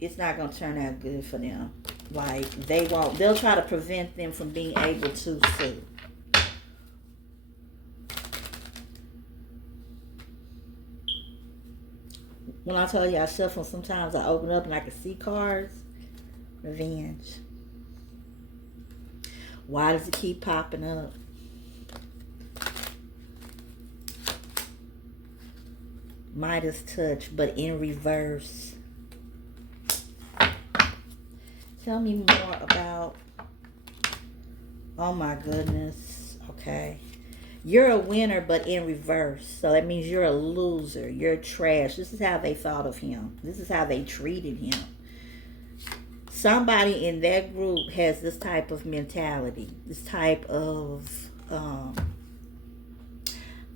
it's not going to turn out good for them. Like, they'll try to prevent them from being able to sue. When I tell you I shuffle, sometimes I open up and I can see cards. Revenge. Why does it keep popping up? Midas touch, but in reverse. Tell me more about... Oh my goodness. Okay. You're a winner, but in reverse. So that means you're a loser. You're trash. This is how they thought of him. This is how they treated him. Somebody in that group has this type of mentality. This type of...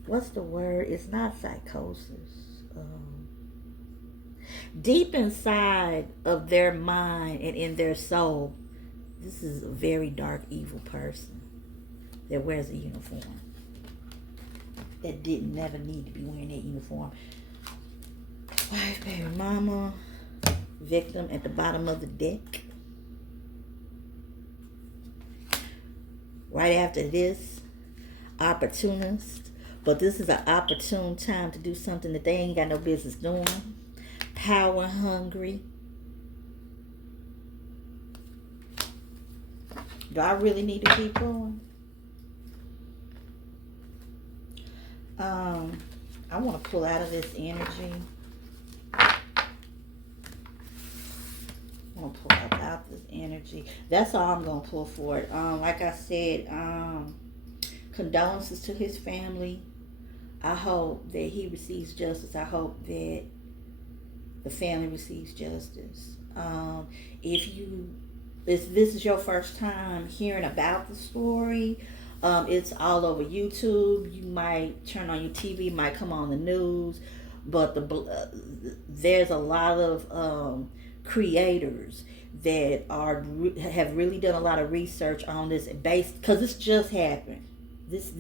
what's the word? It's not psychosis. Deep inside of their mind and in their soul, this is a very dark, evil person that wears a uniform. That didn't never need to be wearing that uniform. Wife, baby mama, victim at the bottom of the deck. Right after this, opportunist. But this is an opportune time to do something that they ain't got no business doing. Power hungry. Do I really need to keep going? I want to pull out of this energy. I want to pull out this energy. That's all I'm going to pull for it. Like I said, condolences to his family. I hope that he receives justice. I hope that the family receives justice. If this is your first time hearing about the story, it's all over YouTube. You might turn on your TV, might come on the news, but there's a lot of creators that have really done a lot of research on this because this just happened. This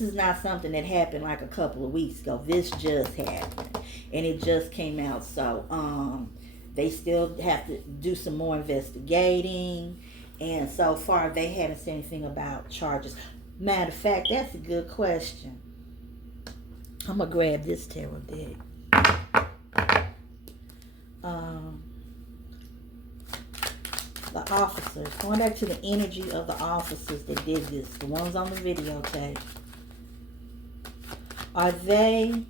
is not something that happened like a couple of weeks ago. This just happened, and it just came out. So they still have to do some more investigating. And so far, they haven't said anything about charges. Matter of fact, that's a good question. I'm going to grab this tarot deck. The officers. Going back to the energy of the officers that did this. The ones on the videotape. Are they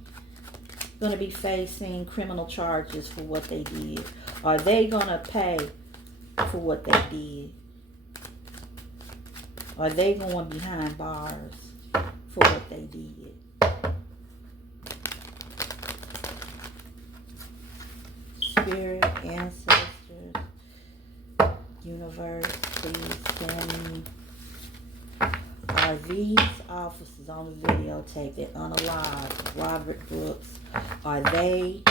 going to be facing criminal charges for what they did? Are they going to pay for what they did? Are they going behind bars for what they did? Spirit, ancestors, universe, please tell me. Are these officers on the videotape that unalived Robert Brooks, are they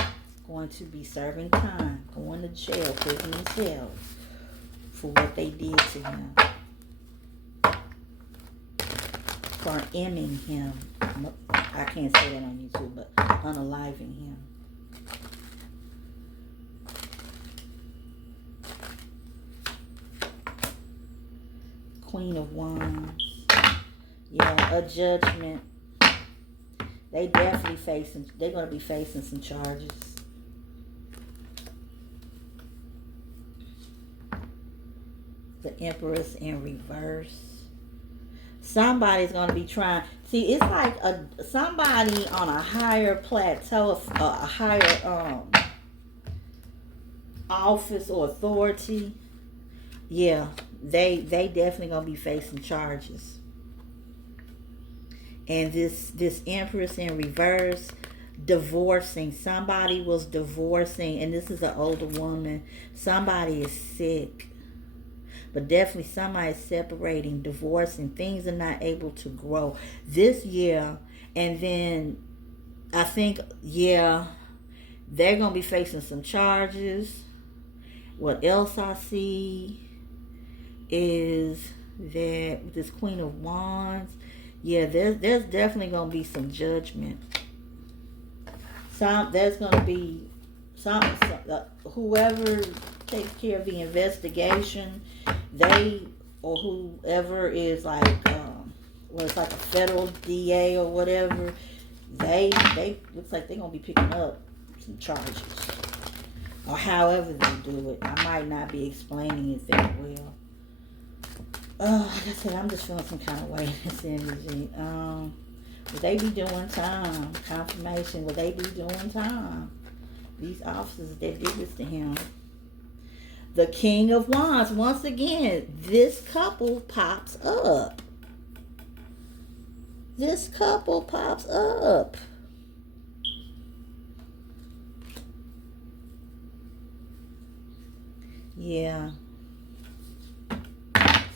going to be serving time, going to jail, prison themselves for what they did to him? For emming him. I can't say that on YouTube, but unaliving him. Queen of Wands. Yeah, a judgment. They're going to be facing some charges. The Empress in reverse. Somebody's going to be trying. See, it's like somebody on a higher plateau, a higher office or authority. Yeah, they definitely going to be facing charges. And this Empress in reverse, divorcing. Somebody was divorcing, and this is an older woman. Somebody is sick. But definitely somebody's separating, divorcing. Things are not able to grow this year. And then I think, yeah, they're going to be facing some charges. What else I see is that with this Queen of Wands, yeah, there's definitely going to be some judgment. There's going to be whoever takes care of the investigation, they or whoever is like it's like a federal DA or whatever, they looks like they're gonna be picking up some charges, or however they do it. I might not be explaining it that well. Like I said, I'm just feeling some kind of way in this energy. Will they be doing time? Confirmation, will they be doing time? These officers that did this to him. The King of Wands, once again, this couple pops up. This couple pops up. Yeah.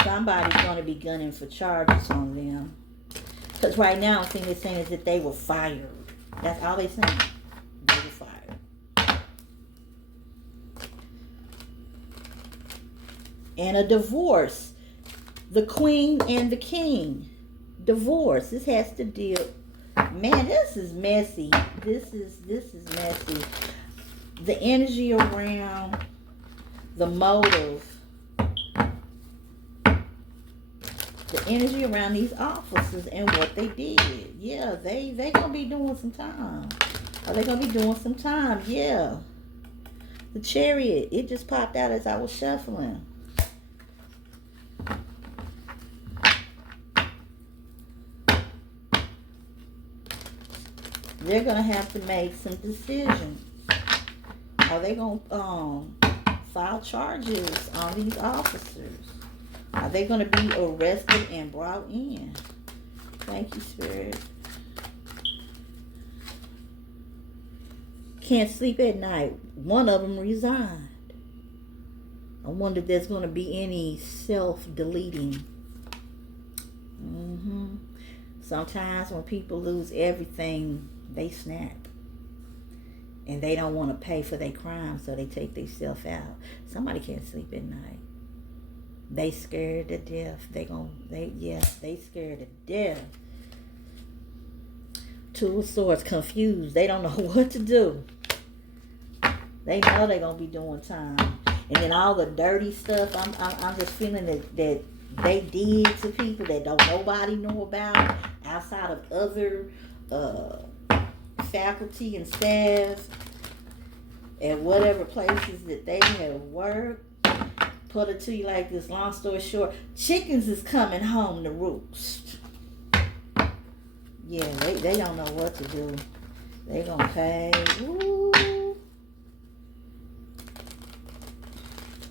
Somebody's going to be gunning for charges on them. Because right now, the thing they're saying is that they were fired. That's all they're saying. They were fired. And a divorce. The Queen and the King. Divorce. This has to deal. Man, this is messy. This is messy. The energy around the motive. The energy around these officers and what they did. Yeah, they gonna be doing some time. Are they gonna be doing some time? Yeah. The Chariot. It just popped out as I was shuffling. They're gonna have to make some decisions. Are they gonna file charges on these officers? Are they going to be arrested and brought in? Thank you, Spirit. Can't sleep at night. One of them resigned. I wonder if there's going to be any self-deleting. Sometimes when people lose everything, they snap. And they don't want to pay for their crime, so they take themselves out. Somebody can't sleep at night. They scared to death. They scared to death. Two of Swords, confused. They don't know what to do. They know they're gonna be doing time. And then all the dirty stuff, I'm just feeling that they did to people that don't nobody know about outside of other faculty and staff at whatever places that they have worked. Put it to you like this, long story short, chickens is coming home to roost. Yeah, they don't know what to do. They gonna pay. Ooh.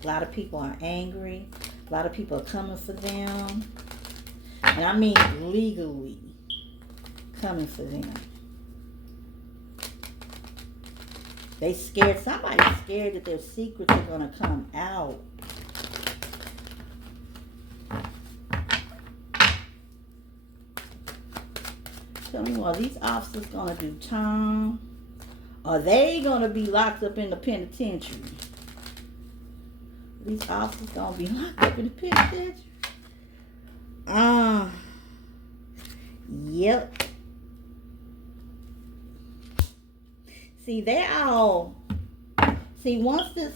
A lot of people are angry. A lot of people are coming for them. And I mean legally coming for them. They scared. Somebody's scared that their secrets are gonna come out. Tell me, are these officers gonna do time? Are they gonna be locked up in the penitentiary? These officers gonna be locked up in the penitentiary? Yep. See, they all. Once the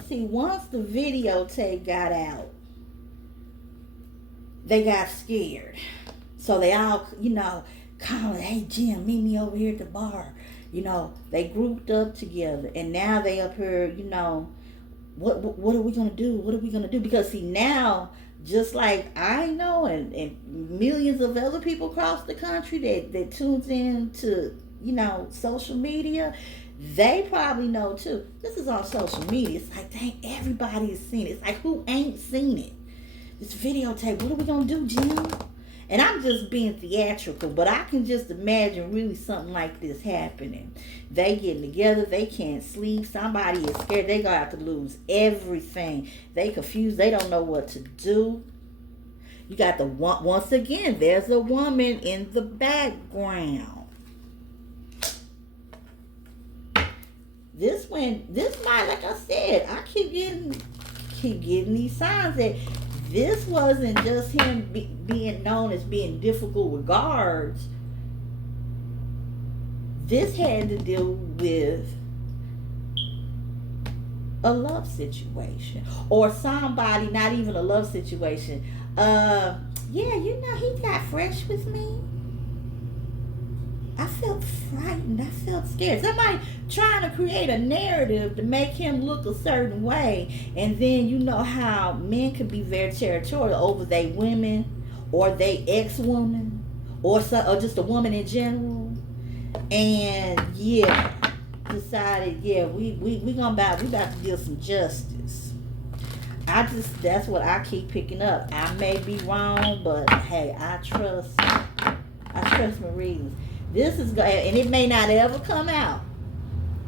videotape got out, they got scared. So they all, calling, hey Jim, meet me over here at the bar. They grouped up together, and now they up here, what are we gonna do? What are we gonna do? Because see, now, just like I know, and millions of other people across the country that tunes in to, social media, they probably know too. This is on social media. It's like, dang, everybody has seen it. It's like, who ain't seen it? This videotape, what are we gonna do, Jim? And I'm just being theatrical, but I can just imagine really something like this happening. They getting together, they can't sleep. Somebody is scared. They gonna have to lose everything. They confused. They don't know what to do. You got the one. Once again, there's a woman in the background. This might, like I said, I keep getting these signs that this wasn't just him being known as being difficult with guards. This had to do with a love situation, or somebody, not even a love situation. Yeah, he got fresh with me. I felt frightened. I felt scared. Somebody trying to create a narrative to make him look a certain way. And then you know how men can be very territorial over they women or they ex-woman or just a woman in general. And yeah, decided, yeah, we about to deal some justice. That's what I keep picking up. I may be wrong, but hey, I trust my readings. This is, and it may not ever come out.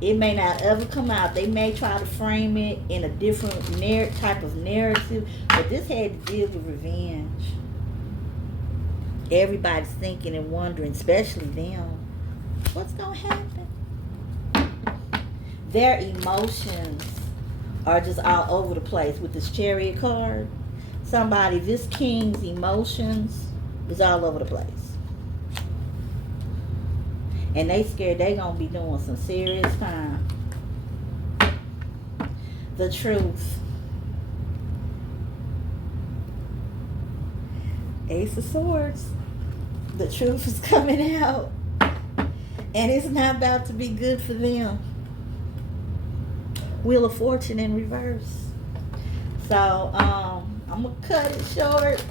It may not ever come out. They may try to frame it in a different type of narrative, but this had to deal with revenge. Everybody's thinking and wondering, especially them, what's going to happen? Their emotions are just all over the place with this Chariot card. This king's emotions is all over the place. And they scared they gonna be doing some serious time. The truth. Ace of Swords. The truth is coming out. And it's not about to be good for them. Wheel of Fortune in reverse. So, I'm gonna cut it short.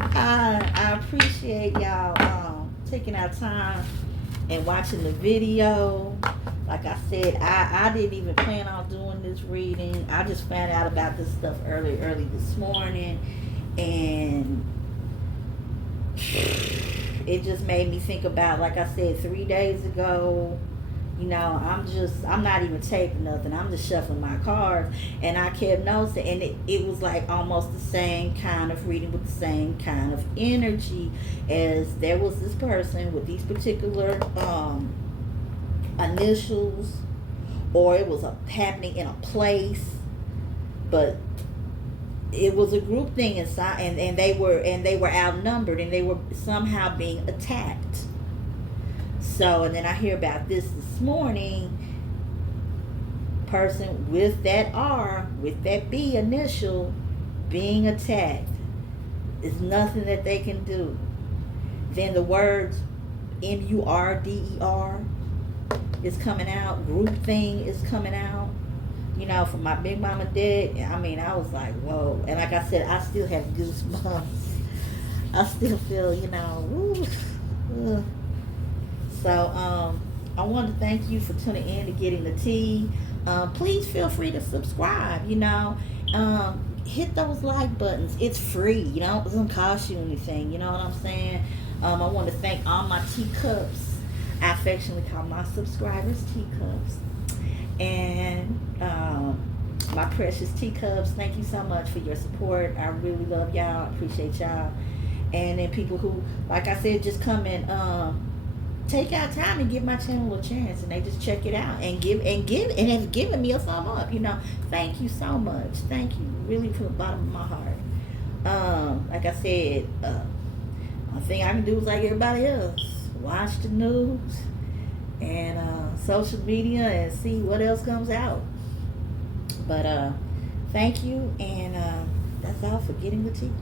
I appreciate y'all taking our time and watching the video. Like I said, I didn't even plan on doing this reading. I just found out about this stuff early this morning, and it just made me think about, like I said, 3 days ago, I'm not even taping nothing. I'm just shuffling my cards. And I kept noticing, and it was like almost the same kind of reading with the same kind of energy, as there was this person with these particular initials, or it was happening in a place, but it was a group thing inside, and they were outnumbered, and they were somehow being attacked. So, and then I hear about this morning, person with that R, with that B initial, being attacked. There's nothing that they can do. Then the words MURDER is coming out. Group thing is coming out. From my big mama dead. I was like, whoa. And like I said, I still have goosebumps. I still feel, woo. So, I want to thank you for tuning in to Getting the Tea. Please feel free to subscribe, hit those like buttons. It's free, it doesn't cost you anything, you know what I'm saying? I want to thank all my teacups. I affectionately call my subscribers teacups. And my precious teacups, thank you so much for your support. I really love y'all. I appreciate y'all. And then people who, like I said, just come and take out time and give my channel a chance, and they just check it out and have given me a thumb up. Thank you so much. Thank you, really, from the bottom of my heart. Like I said, one thing I can do is like everybody else, watch the news and social media and see what else comes out. But thank you, and that's all for Getting the Tea.